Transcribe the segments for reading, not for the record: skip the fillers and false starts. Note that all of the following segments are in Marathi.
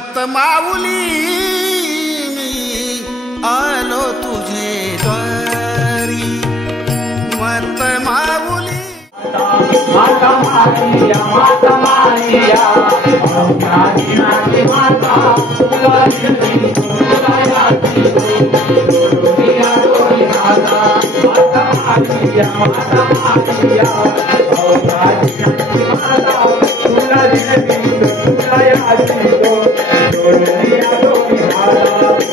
मत माऊली मी आलो तुझे द्वारी मत माऊली माता मारिया माता मारिया माता तुला दिली तुला याची दुनिया माता मारिया माता मारिया माता तुला दिली तुला याची दुनिया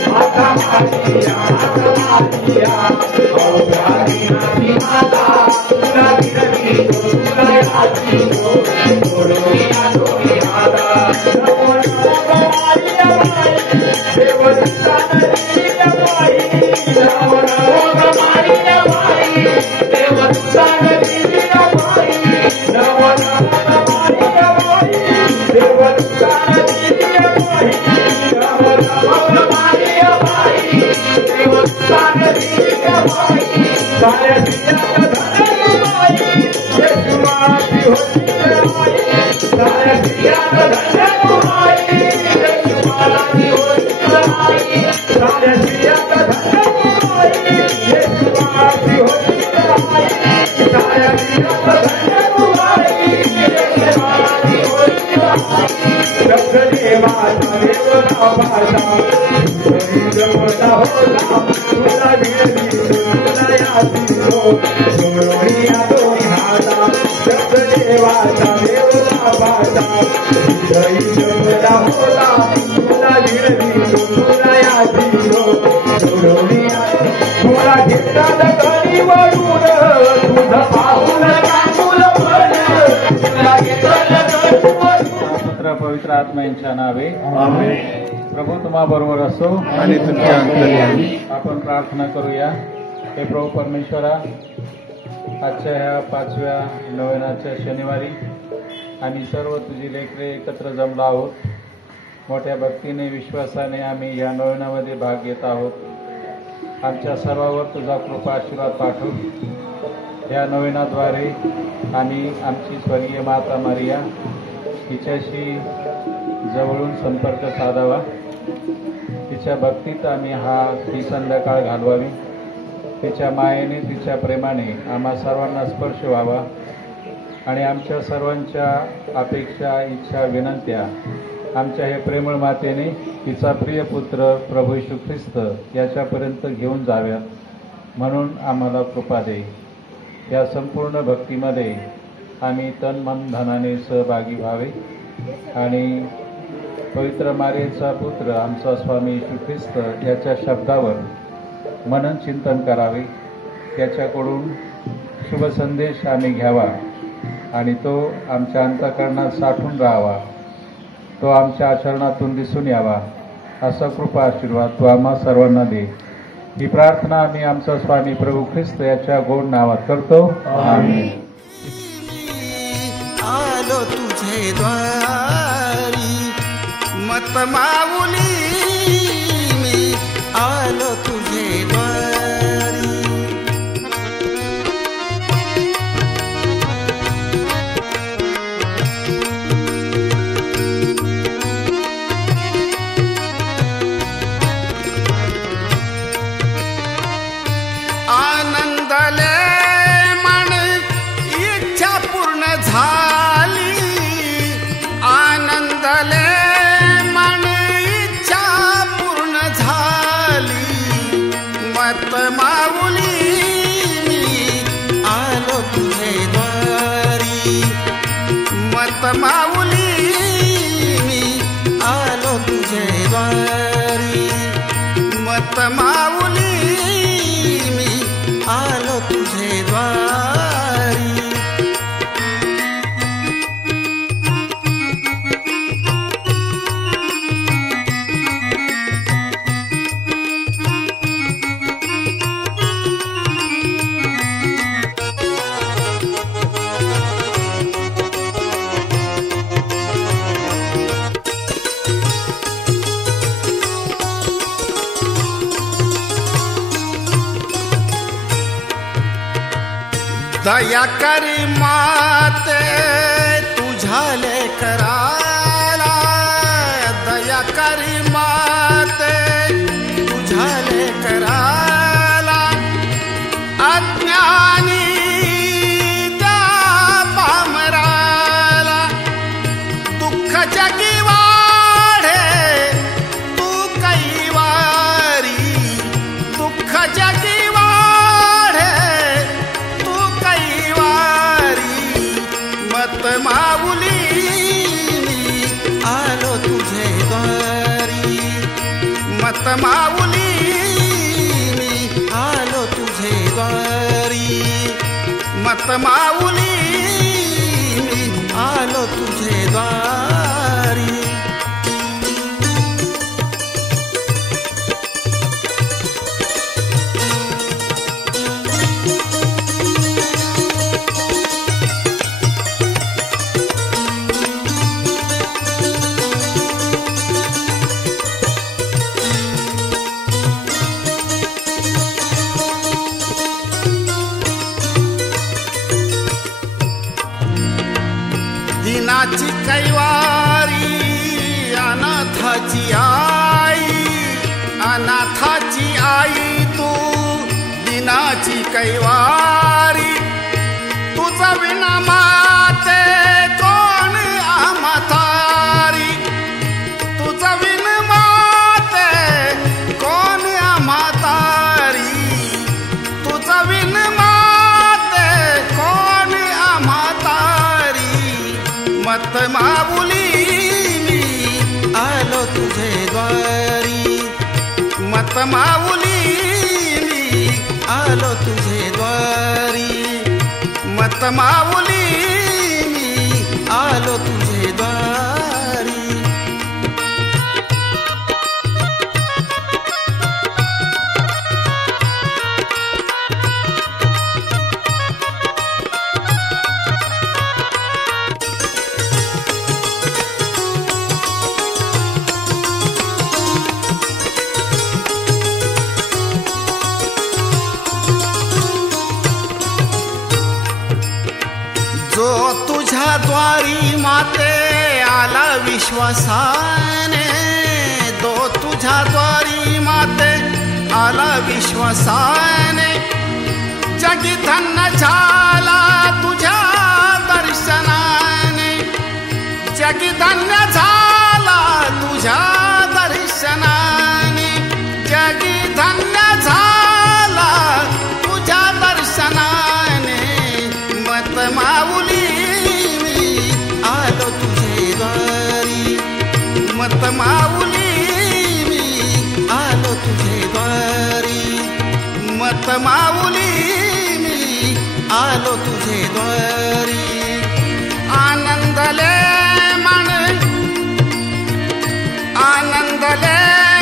माता मारिया माता मारिया माता तुला दिली तुला याची दुनिया पवित्र आत्मा यांच्या नावे प्रभू तुम्हा बरोबर असो आणि तुमच्या अंतर्यामी आपण प्रार्थना करूया. हे प्रभू परमेश्वरा, आजच्या ह्या 5व्या नोवेनाच्या शनिवारी आम्ही सर्व तुझी लेकरे एकत्र जमलो आहोत. मोठ्या भक्तीने विश्वासाने आम्ही या नोवेनामध्ये भाग घेत आहोत. आमच्या सर्वांवर तुझा कृपा आशीर्वाद पाठव. या नोवेनाद्वारे आम्ही आमची स्वर्गीय माता मारिया तिच्याशी जवळून संपर्क साधावा. तिच्या भक्तीत आम्ही ही संध्याकाळ घालवावी. तिच्या मायेने तिच्या प्रेमाने आम्हा सर्वांना स्पर्श व्हावा आणि आमच्या सर्वांच्या अपेक्षा इच्छा विनंत्या आमच्या हे प्रेमळ मातेने तिचा प्रिय पुत्र प्रभू येशू ख्रिस्त याच्यापर्यंत घेऊन जाव्यात म्हणून आम्हाला कृपा दे. या संपूर्ण भक्तीमध्ये आम्ही तन मन धनाने सहभागी व्हावे आणि पवित्र मारियेचा पुत्र आमचा स्वामी येशू ख्रिस्त याच्या शब्दावर मनन चिंतन करावे. त्याच्याकडून शुभ संदेश आम्ही घ्यावा आणि तो आमच्या अंतःकरणात साठून राहावा. तो आमच्या आचरणातून दिसून यावा असा कृपा आशीर्वाद तू आम्हा सर्वांना दे. ही प्रार्थना आम्ही आमचा स्वामी प्रभू ख्रिस्त याच्या गोड नावात करतो. आमेन. आलो तुझे द्वारी मत माऊली मी आलो तुझे द्वारी आनंदाले मन इच्छा पूर्ण झाली. आनंदाले मन इच्छा पूर्ण झाली. मत माऊली मी आलो तुझे द्वारी मत माऊली मी आलो तुझे द्वारी मत माऊली मी आलो तुझे द्वारी. दया करी माते तुझ्या लेकराला दया कर माते तुझ्या लेकराला अज्ञानी त्या पामराला दुःख जगी वाढे तू कैवारी दुःख जगी वाढे तू कैवारी मत माऊली आलो तुझे द्वारी मत माऊली आलो तुझे द्वारी मत माऊली आलो तुझे द्वारी दिनाची कैवारी अनाथाची आई तू दिनाची कैवारी तुझा विना माते कोण आम्हातारी तुझा विन माते कोण आम्हातारी तुझा विन माते कोण आम्हातारी मत माऊली मी आलो तुझे द्वारी मत माऊली मी आलो तुझे द्वारी मत माऊली मी आलो तुझे द्वारी जो तुझ्या द्वारी माते आला विश्वासाने जो तुझ्या द्वारी माते आला विश्वासाने जगी धन्य झाला तुझ्या दर्शनाने जगी धन्य झाला तुझ्या दर्शनाने जगी धन्य झाला तुझ्या दर्शनाने मत माऊली मी आलो तुझे द्वारी मत माऊली मी आलो तुझे द्वारी मत माऊली मी आलो तुझे द्वारी आनंदले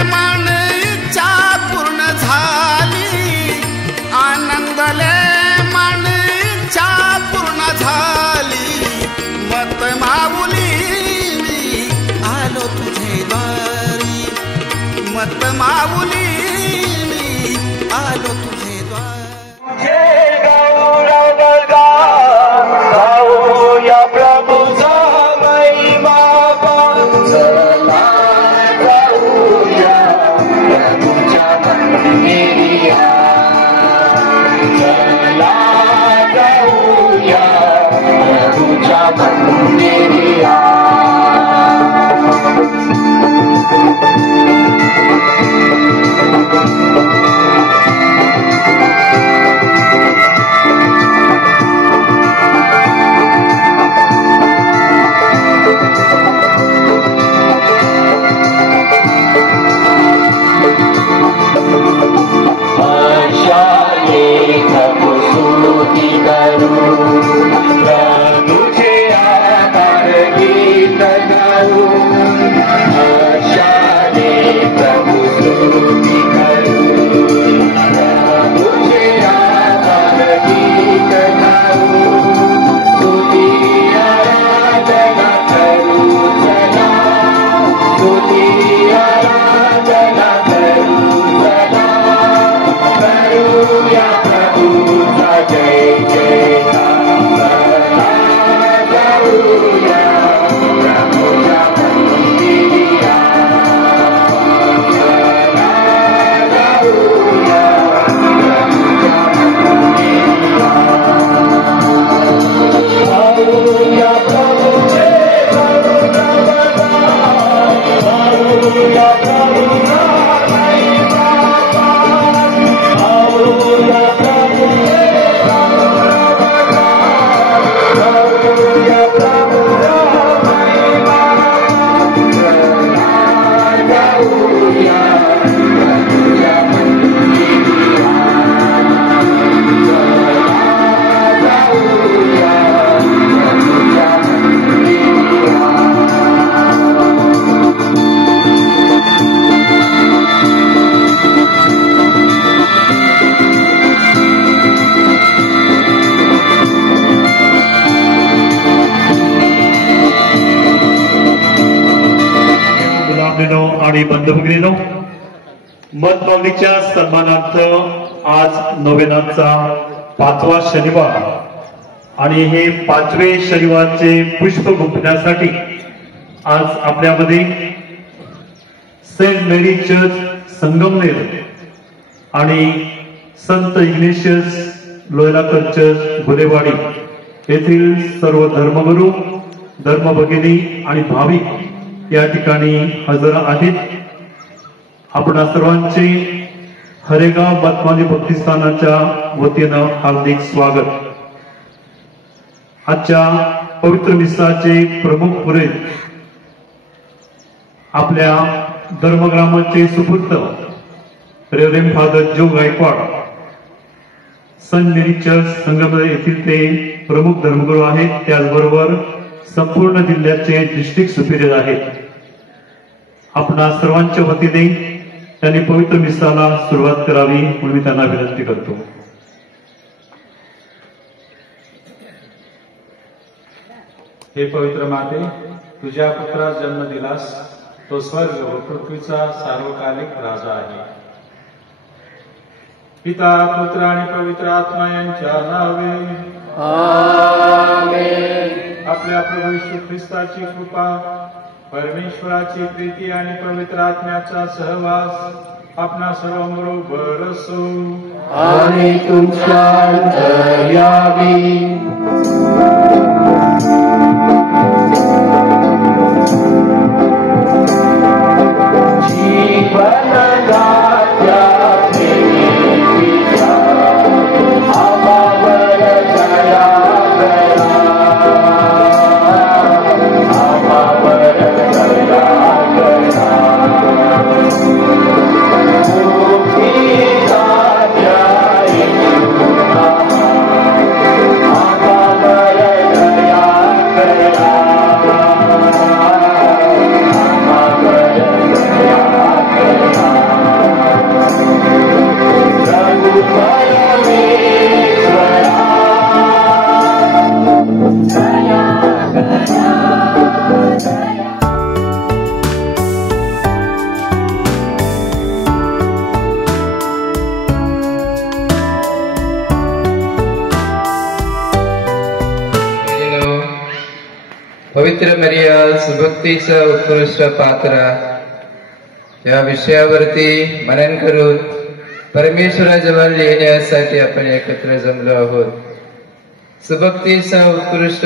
मन इच्छा पूर्ण झाली आनंदले मन इच्छा पूर्ण झाली मत माऊली मी आलो तुझे द्वारी मत माऊली मी आलो तुझे द्वारी या प्रभूचा महिमा चला जाऊया प्रभूच्या मंदिरी चला जाऊया प्रभूच्या मंदिरी तुझे आधार आणि बंधू भगिनींनो, मतमौलिकच्या सन्मानार्थ आज नोवेनाचा 5वा शनिवार आणि हे 5वे शनिवारचे पुष्प गुंफण्यासाठी आज आपल्यामध्ये सेंट मेरी चर्च संगमनेर आणि संत इग्नेशियस लोयलाकर चर्च गुलेवाडी येथील सर्व धर्मगुरू, धर्मभगिनी आणि भाविक या ठिकाणी हजर आहेत. आपणा सर्वांचे हरेगाव मतमाली भक्तिस्थानाच्या वतीनं हार्दिक स्वागत. आजच्या पवित्र मिसाचे प्रमुख पुरोहित आपल्या धर्मग्रामाचे सुपुत्र रेव्हरेंड फादर जो गायकवाड, सेंट मेरी चर्च संगमनेर येथील ते प्रमुख धर्मगुरू आहेत. त्याचबरोबर संपूर्ण जिल्ह्याचे डिस्ट्रिक्ट सुपिरियर आहेत. आपणा सर्वांच्या वतीने त्यांनी पवित्र मिसाला सुरुवात करावी म्हणून मी त्यांना विनंती करतो. हे पवित्र माते, तुझ्या पुत्रास जन्म दिलास, तो स्वर्ग व पृथ्वीचा सार्वकालिक राजा आहे. पिता, पुत्र आणि पवित्र आत्मा यांच्या नावे आमेन. आपल्या प्रभू येशू ख्रिस्ताची कृपा, परमेश्वराची प्रीती आणि पवित्र आत्म्याचा सहवास आपणा सर्वांबरोबर असो. आणि तुमच्या अंतर्यामी. पवित्र मरिया सुभक्तीचा उत्कृष्ट पात्र या विषयावरती मनन करून परमेश्वराजवळ येण्यासाठी आपण एकत्र जमलो आहोत. सुभक्तीचा उत्कृष्ट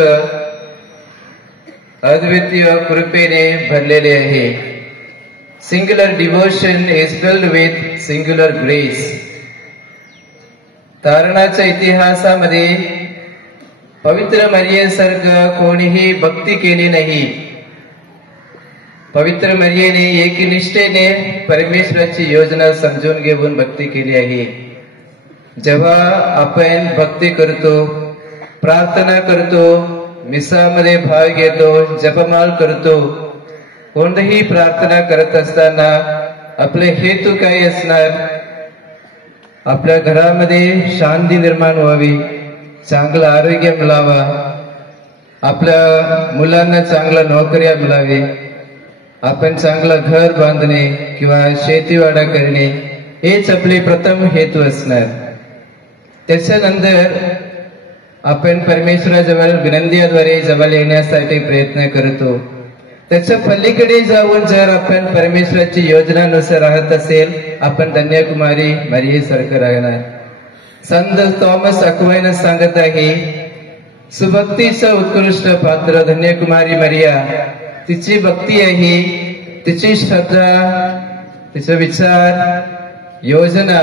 अद्वितीय कृपेने भरलेले आहे. Singular devotion is filled with singular grace. तारणाच्या इतिहासामध्ये पवित्र मरियेसारखं कोणीही भक्ती केली नाही. पवित्र मरियेने एकनिष्ठेने परमेश्वराची योजना समजून घेऊन भक्ती केली आहे. जेव्हा आपण भक्ती करतो, प्रार्थना करतो, मिसामध्ये भाग घेतो, जपमाळ करतो, कोणतीही प्रार्थना करत असताना आपले हेतू काय असणार? आपल्या घरामध्ये शांती निर्माण व्हावी, चांगलं आरोग्य मिळावा, आपल्या मुलांना चांगल्या नोकऱ्या मिळावी, आपण चांगलं घर बांधणे किंवा शेतीवाडा करणे हेच आपले प्रथम हेतू असणार. त्याच्यानंतर आपण परमेश्वराजवळ विनंतीद्वारे जवळ येण्यासाठी प्रयत्न करतो. त्याच्या पलीकडे जाऊन जर आपण परमेश्वराची योजनानुसार राहत असेल, आपण धन्यकुमारी मरियेसारखं राहणार. संत थॉमस अक्वाइनस सांगत आहे, सुभक्तीचं उत्कृष्ट पात्र धन्यकुमारी मरिया. तिची भक्ती आहे, तिची श्रद्धा तिचे विचार योजना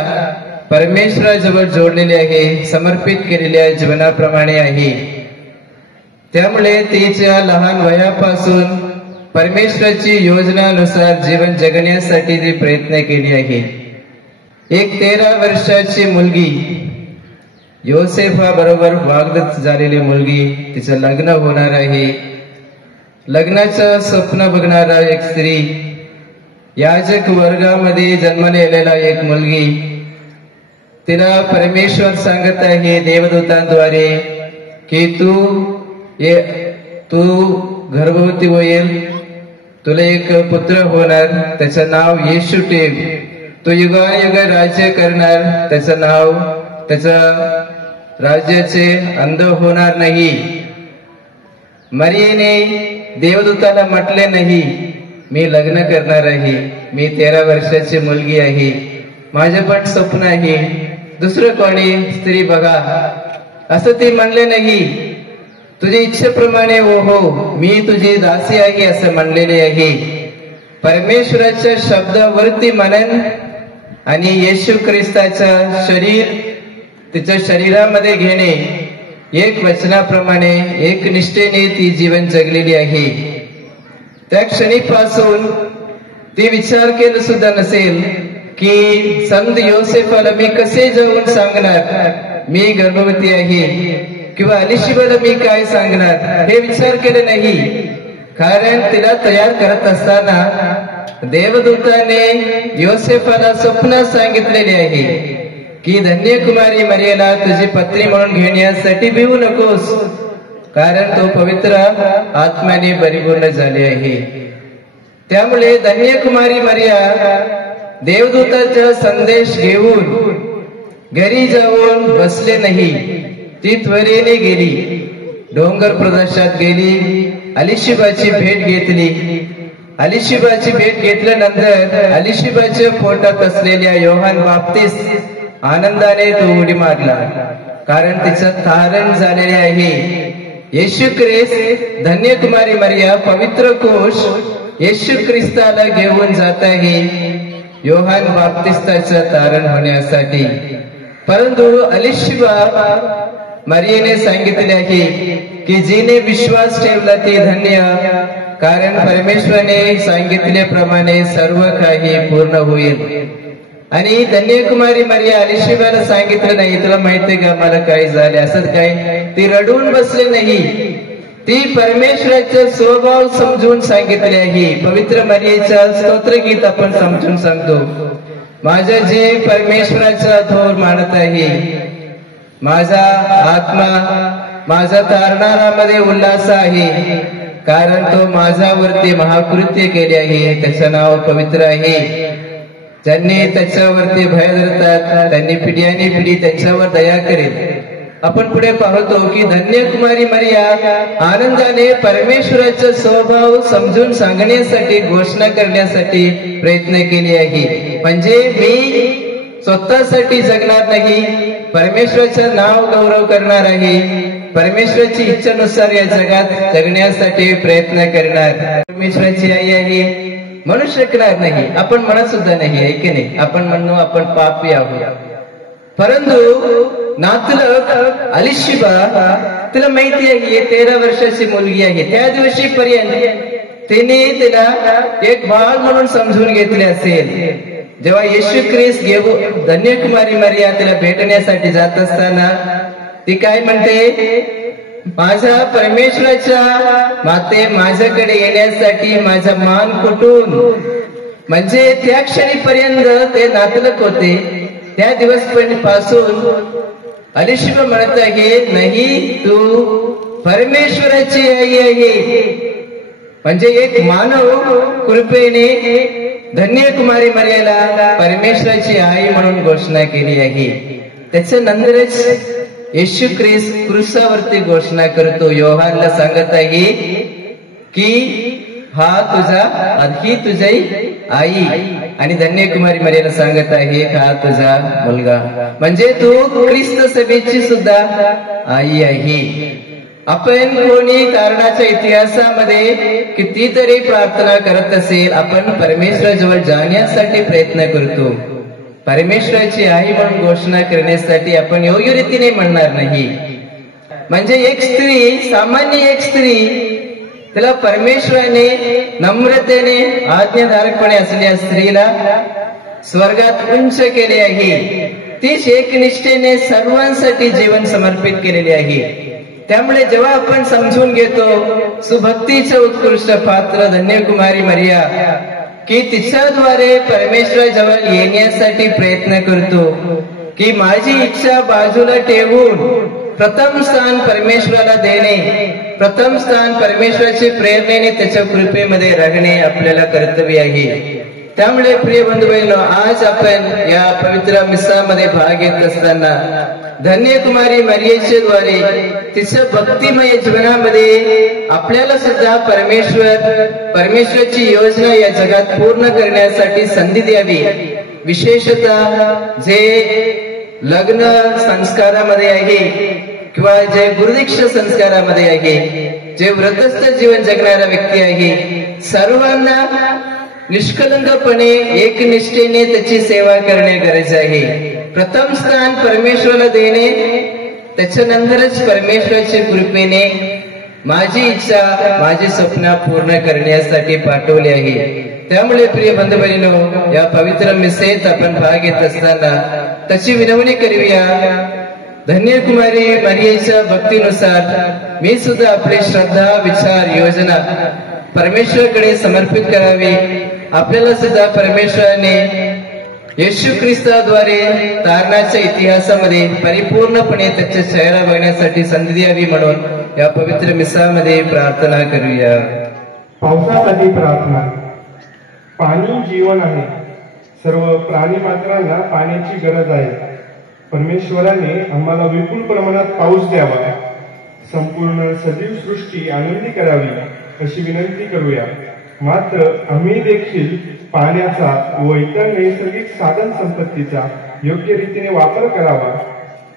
परमेश्वराजवळ जोडलेली आहे, समर्पित केलेल्या जीवनाप्रमाणे आहे. त्यामुळे तिच्या लहान वयापासून परमेश्वराची योजनानुसार जीवन जगण्यासाठी ती प्रयत्न केली आहे. एक 13 वर्षाची मुलगी, योसेफा बरोबर वागदत झालेली मुलगी, तिचं लग्न होणार आहे. लग्नाचं स्वप्न बघणारा एक स्त्री, याजक वर्गामध्ये जन्मलेला एक मुलगी, तिला परमेश्वर सांगत आहे देवदूतांद्वारे की तू गर्भवती होईल, तुला एक पुत्र होणार, त्याचं नाव येशू ठेव, तो युगायुग राज्य करणार, त्याचं नाव, त्याच्या राज्याचे अंत होणार नाही. मरियेने देवदूताला म्हटले नाही, मी लग्न करणार आहे, मी 13 वर्षाची मुलगी आहे, माझे पण स्वप्न आहे, दुसरं कोणी स्त्री बघा, असं ती म्हणले नाही. तुझी इच्छेप्रमाणे हो, मी तुझी दासी आहे असं म्हणलेले आहे. परमेश्वराच्या शब्दावरती मनन आणि येशू ख्रिस्ताचं शरीर तिच्या शरीरामध्ये घेणे, एक वचनाप्रमाणे एक निष्ठेने ती जीवन जगलेली आहे. त्या क्षणीपासून ती विचार केला सुद्धा नसेल की संत योसेफाला मी कसे जाऊन सांगणार मी गर्भवती आहे, किंवा अलिशिबाला मी काय सांगणार, हे विचार केले नाही. कारण तिला तयार करत असताना देवदूताने योसेफाला स्वप्न सांगितलेले आहे की धन्यकुमारी मरियेला तुझी पत्नी म्हणून घेण्यासाठी भिवू नकोस, कारण तो पवित्र आत्म्याने परिपूर्ण झाले आहे. त्यामुळे धन्यकुमारी मरिया देवदूताचा संदेश घेऊन घरी जाऊन बसले नाही, ती त्वरेने गेली, डोंगर प्रदेशात गेली, अलिशिबाची भेट घेतली. अलिशिबाची भेट घेतल्यानंतर अलिशिबाच्या पोटात असलेल्या योहान बाप्तिस्त आनंदाने तो उडी मारला, कारण तिचं तारण झालेले आहे. येशू ख्रिस्त धन्यकुमारी मरिया पवित्र कोश येशू ख्रिस्ताला घेऊन जात आहे योहान बाप्तिस्ताचं तारण होण्यासाठी. परंतु अलिशिबा मरियेने सांगितले आहे की जिने विश्वास ठेवला ती धन्य, कारण परमेश्वराने सांगितल्याप्रमाणे सर्व काही पूर्ण होईल. आणि धन्यकुमारी मरिया अलिशिबाला सांगितलं नाही तुला माहितीये का मला काय झाले, असंच काय, ती रडून बसले नाही, ती परमेश्वराचा स्वभाव समजून सांगितले आहे. पवित्र मरियेचा स्तोत्रगीत आपण समजून सांगतो, माझा जे परमेश्वराचा थोर मानत आहे, माझा आत्मा माझा तारणारामध्ये उल्हास आहे, कारण तो माझ्यावरती महाकृत्य केले आहे, त्याचं नाव पवित्र आहे. ज्यांनी त्याच्यावरती भय धरतात त्यांनी पिढ्याने पिढी त्याच्यावर दया करेल. आपण पुढे पाहतो की धन्यकुमारी मरिया आनंदाने परमेश्वराचा स्वभाव समजून सांगण्यासाठी, घोषणा करण्यासाठी प्रयत्न केली आहे. म्हणजे मी स्वतःसाठी जगणार नाही, परमेश्वराचं नाव गौरव करणार आहे, परमेश्वराची इच्छेनुसार या जगात जगण्यासाठी प्रयत्न करणार. परमेश्वराची आई आहे म्हणू शकणार नाही, आपण म्हणत सुद्धा नाही आहे की नाही, आपण म्हणू आपण पापी आहोत. परंतु नातलग अलिशिबा तिला माहिती आहे 13 वर्षाची मुलगी आहे, त्या दिवशी पर्यंत तिने तिला एक बाळ म्हणून समजून घेतले असेल. जेव्हा येशू ख्रिस्त धन्यकुमारी मरिया तिला भेटण्यासाठी जात असताना ती काय म्हणते, माझ्या परमेश्वराच्या माते माझ्याकडे येण्यासाठी माझा मान कुठून, म्हणजे त्या क्षणीपर्यंत ते नातलग होते. त्या दिवस पासून अलिशिबा म्हणत आहे नाही तू परमेश्वराची आई आहे, म्हणजे एक मानव कृपेने धन्यकुमारी मरियाला परमेश्वराची आई म्हणून घोषणा केली आहे. त्याच्यानंतरच येशू ख्रिस्त क्रूसावरती घोषणा करतो, योहानला सांगत आहे की ही तुझी आई, आणि धन्यकुमारी मरियाला सांगत आहे हा तुझा मुलगा, म्हणजे तू ख्रिस्त सभेची सुद्धा आई आहे. आपण कोणी कारणाच्या इतिहासामध्ये कितीतरी प्रार्थना करत असेल, आपण परमेश्वराजवळ जाण्यासाठी प्रयत्न करतो. परमेश्वराची आई म्हणून घोषणा करण्यासाठी आपण योग्य रीतीने म्हणणार नाही. म्हणजे एक स्त्री, सामान्य एक स्त्री, तिला परमेश्वराने नम्रतेने आज्ञाधारकपणे असलेल्या स्त्रीला स्वर्गात उंच केले आहे. तीच एकनिष्ठेने सर्वांसाठी जीवन समर्पित केलेले आहे. त्यामुळे जेव्हा आपण समजून घेतो सुभक्तीचं उत्कृष्ट पात्र धन्य कुमारी मरिया, की तिच्याद्वारे परमेश्वराजवळ येण्यासाठी प्रयत्न करतो, की माझी इच्छा बाजूला ठेवून प्रथम स्थान परमेश्वराला देणे, प्रथम स्थान परमेश्वराच्या प्रेरणेने त्याच्या कृपेमध्ये राहणे आपल्याला कर्तव्य आहे. त्यामुळे प्रिय बंधू बहिणींनो, आज आपण या पवित्र मिसामध्ये भाग घेत असताना धन्य कुमारी मरियेच्या द्वारे तिच्या भक्तिमय जीवनामध्ये आपल्याला सुद्धा परमेश्वराची योजना या जगात पूर्ण करण्यासाठी संधी द्यावी. विशेषतः जे लग्न संस्कारामध्ये आहे किंवा जे गुरुदीक्षा संस्कारामध्ये आहे, जे व्रतस्थ जीवन जगणारा व्यक्ती आहे, सर्वांना निष्कलंकपणे एकनिष्ठेने त्याची सेवा करणे गरज आहे. प्रथम स्थान परमेश्वराला देणे, त्याच्यानंतरच परमेश्वराच्या कृपेने माझी इच्छा, माझी स्वप्न पूर्ण करण्यासाठी पाठवले आहे. त्यामुळे प्रिय बंधू बहिणींनो, या पवित्र मिसेत आपण भाग घेत असताना त्याची विनवणी करूया. धन्य कुमारी मरियेच्या भक्तीनुसार मी सुद्धा आपली श्रद्धा, विचार, योजना परमेश्वराकडे समर्पित करावी. आपल्याला सुद्धा परमेश्वराने येशू ख्रिस्ताद्वारे तारणाच्या इतिहासामध्ये परिपूर्णपणे त्याचे चेहरा बघण्यासाठी संधी द्यावी म्हणून या पवित्र मिसामध्ये प्रार्थना करूया. पावसासाठी प्रार्थना. पाणी जीवन आहे. सर्व प्राणी मात्रांना पाण्याची गरज आहे. परमेश्वराने आम्हाला विपुल प्रमाणात पाऊस द्यावा, संपूर्ण सजीव सृष्टी आनंदी करावी अशी विनंती करूया. मात्र आम्ही देखील पाण्याचा व इतर नैसर्गिक साधन संपत्तीचा योग्य रीतीने वापर करावा,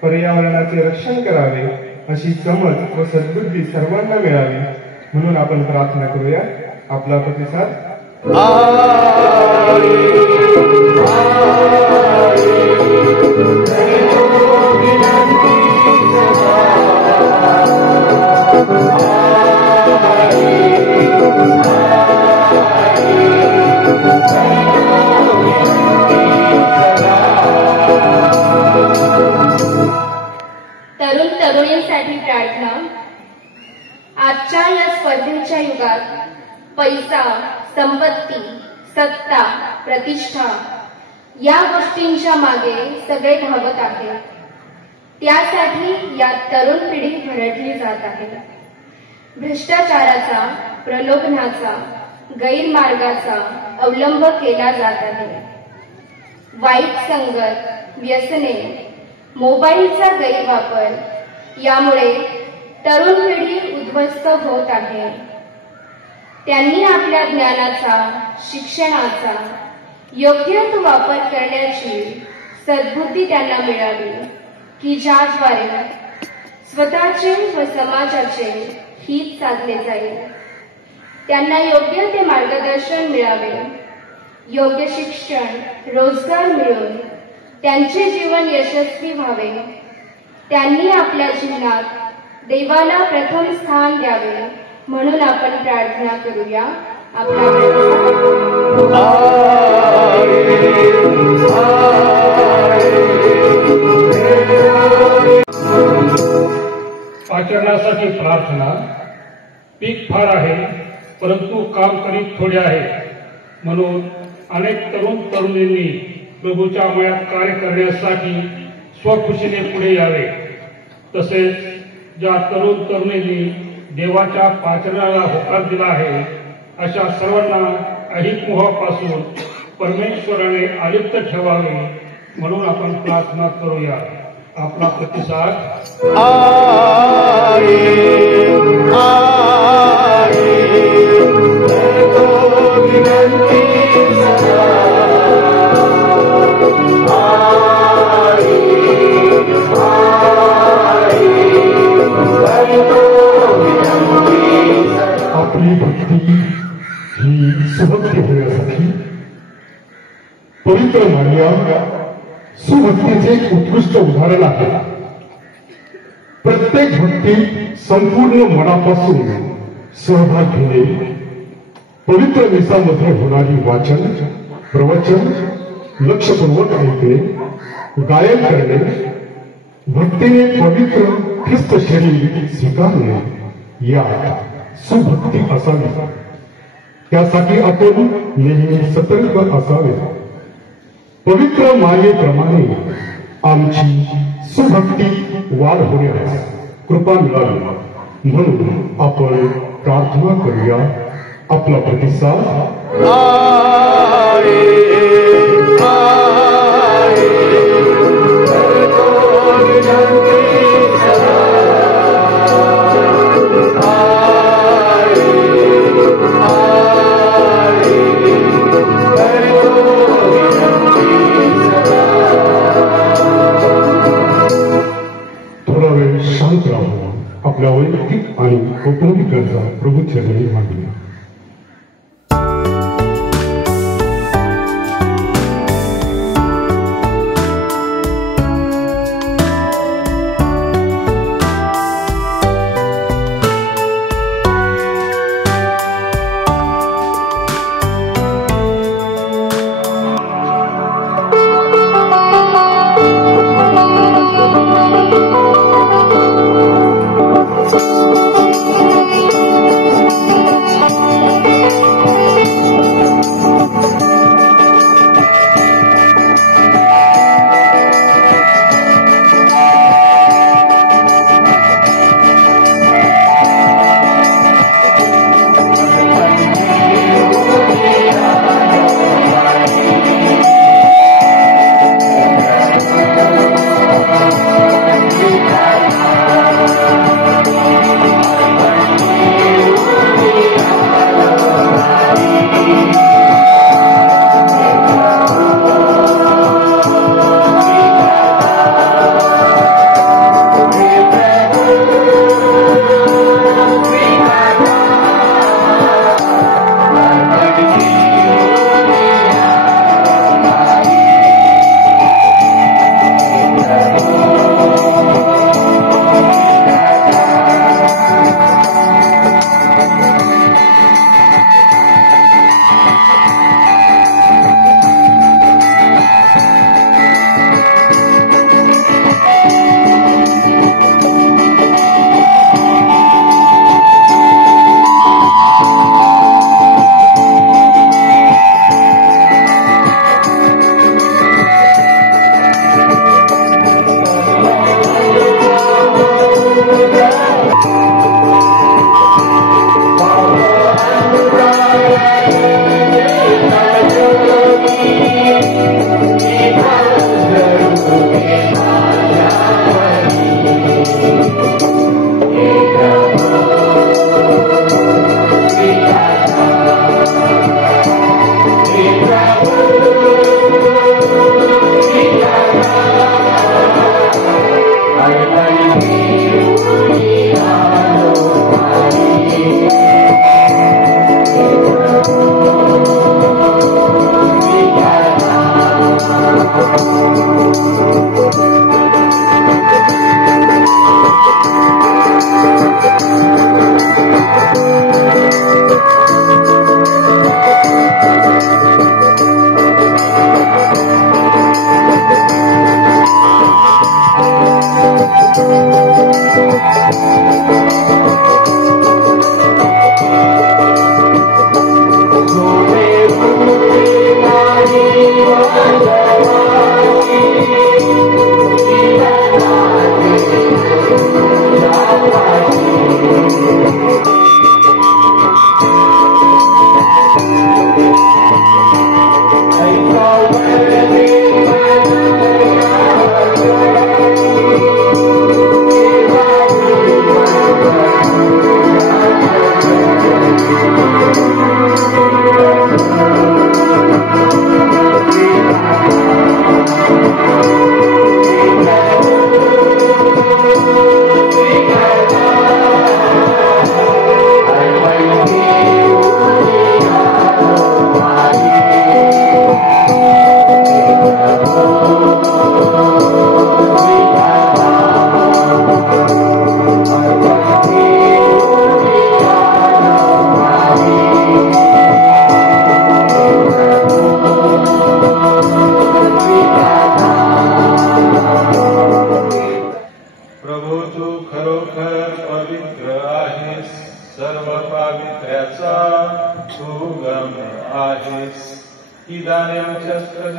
पर्यावरणाचे रक्षण करावे अशी समज व सद्बुद्धी सर्वांना मिळावी म्हणून आपण प्रार्थना करूया. आपला प्रतिसाद. तरुण तरुणींसाठी प्रार्थना. आजच्या या स्पर्धेच्या युगात पैसा, संपत्ती, सत्ता, प्रतिष्ठा या गोष्टींच्या मागे सगळे धावत आहेत. त्यासाठी या तरुण पिढी भरडली जात आहे. भ्रष्टाचाराचा, प्रलोभनाचा, गैरमार्गाचा अवलंब केला जात आहे. वाईट संगत, व्यसने, मोबाईलचा गैरवापर यामुळे तरुण पिढी उद्ध्वस्त होत आहे. त्यांनी आपल्या ज्ञानाचा, शिक्षणाचा योग्य तो वापर करण्याची सद्बुद्धी त्यांना मिळावी, की ज्याद्वारे स्वतःचे व समाजाचे हित साधले जाईल. त्यांना योग्य ते मार्गदर्शन मिळावे. योग्य शिक्षण, रोजगार मिळून त्यांचे जीवन यशस्वी व्हावे. त्यांनी आपल्या जीवनात देवाला प्रथम स्थान द्यावे म्हणून आपण प्रार्थना करूया. आपला आचरणासाठी प्रार्थना. पीक फार आहे परंतु काम करीत थोडे आहे, म्हणून अनेक तरुण तरुणींनी प्रभूच्या मयात कार्य करण्यासाठी स्वखुशीने पुढे यावे. तसेच ज्या तरुण तरुणींनी देवाच्या पाचनाला होकार दिला आहे अशा सर्वांना अहिक मोहापासून परमेश्वराने अलिप्त ठेवावे म्हणून आपण प्रार्थना करूया. आपला प्रतिसाद. Hare पवित्र मारिया सुभक्तीचे एक उत्कृष्ट उदाहरण आहे. प्रत्येक भक्तीत संपूर्ण मनापासून सहभाग घेणे, पवित्र मिसामध्ये होणारी वाचन, प्रवचन, लक्षपूर्वक ऐकणे, गायन करणे, भक्तीने पवित्र ख्रिस्त शरीर स्वीकारणे यात सुभक्ती असावी. त्यासाठी आपण नेहमी सतर्क असावे. पवित्र मायेप्रमाणे आमची सुभक्ती वाढ होण्यास कृपा मिळावी म्हणून आपण प्रार्थना करूया. आपला प्रतिसाद थोडा वेळ शांत राहून आपल्या वैयक्तिक आणि कौटुंबिक गरजा प्रभू चरणी मांडूया.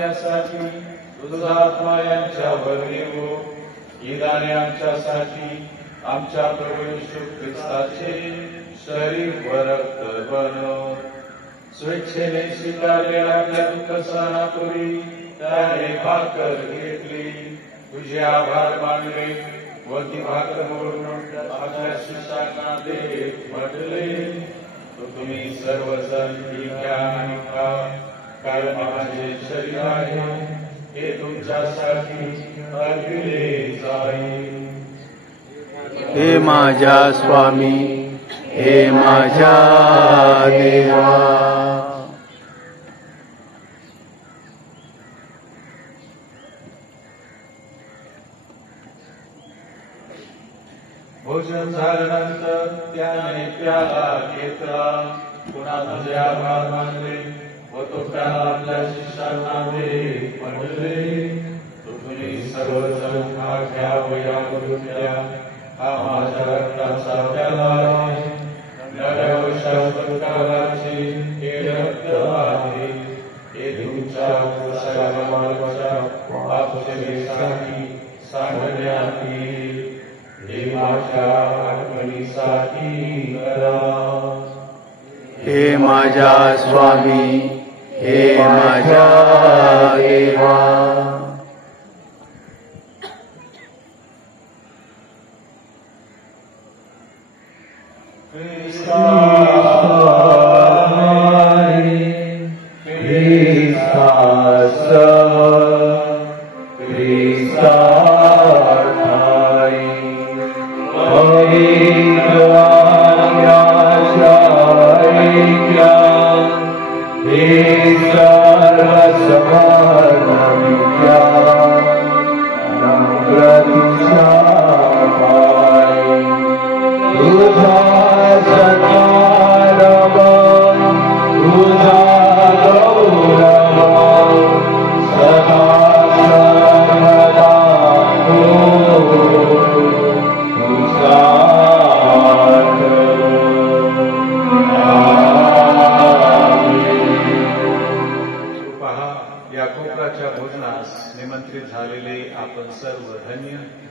करण्यासाठी तुझा आत्मा यांच्यावर येवो. ईदाने आमच्यासाठी आमच्या प्रभू येशू ख्रिस्ताचे शरीर व रक्त बनव. स्वेच्छेने स्वीकारलेला आपल्या दुःख सहनापूर्वी त्याने भाकर घेतली, तुझे आभार मानले व ती भाकर मोडून आपल्या शिष्यांना देत म्हटले, तुम्ही सर्वजण ही घ्या आणि खा, कारण माझे शरीर आहे, हे तुमच्यासाठी अर्पिले जाईल. हे माझ्या स्वामी, हे माझ्या देवा. भोजन झाल्यानंतर त्याने प्याला घेतला, पुन्हा तुझे आभार मानले व तो प्याला आपल्या शिष्यांना देत म्हटले, तुम्ही सर्वजण हा घ्या व यावरून द्या, हा माझ्या रक्ताचा प्याला आहे, नव्या व शाश्वत काळाचे हे रक्त आहे, हे तुमच्या सर्वांच्या पापक्षमेसाठी सांगण्यात येईल. हे माझ्या आठवणीसाठी करा. हे माझ्या स्वामी, हे माझ्या देवा.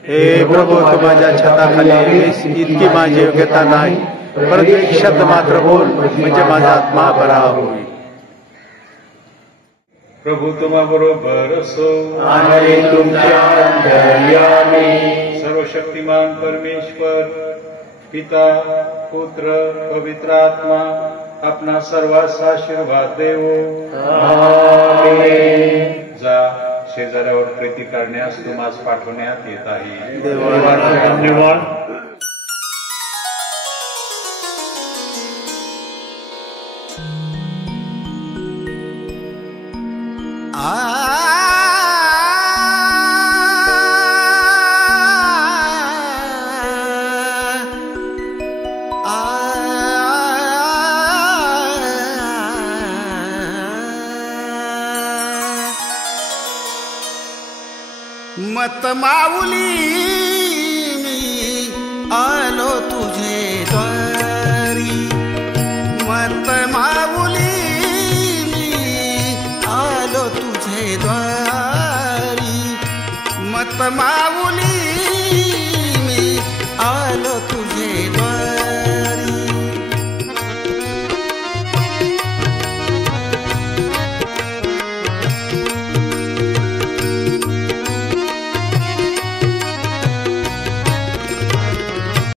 हे प्रभू, माझ्या छताखाली आहेस, इतकी माझी योग्यता नाही, परंतु एक शब्द मात्र बोल, म्हणजे माझा आत्मा बरा होईल. प्रभू तुम्हा बरोबर असो आणि तुमच्या अंतर्यामी. सर्वशक्तिमान परमेश्वर पिता, पुत्र, पवित्र आत्मा आपणा सर्वांस आशीर्वाद देवो. आमेन. जा, शेजाऱ्यावर प्रीती करण्यास तुम्हास पाठवण्यात येत आहे. देवाचे धन्यवाद. मत माऊली मी आलो तुझे द्वारी, मत माऊली मी आलो तुझे द्वारी, मत माऊली मी आलो तुझे द्वारी.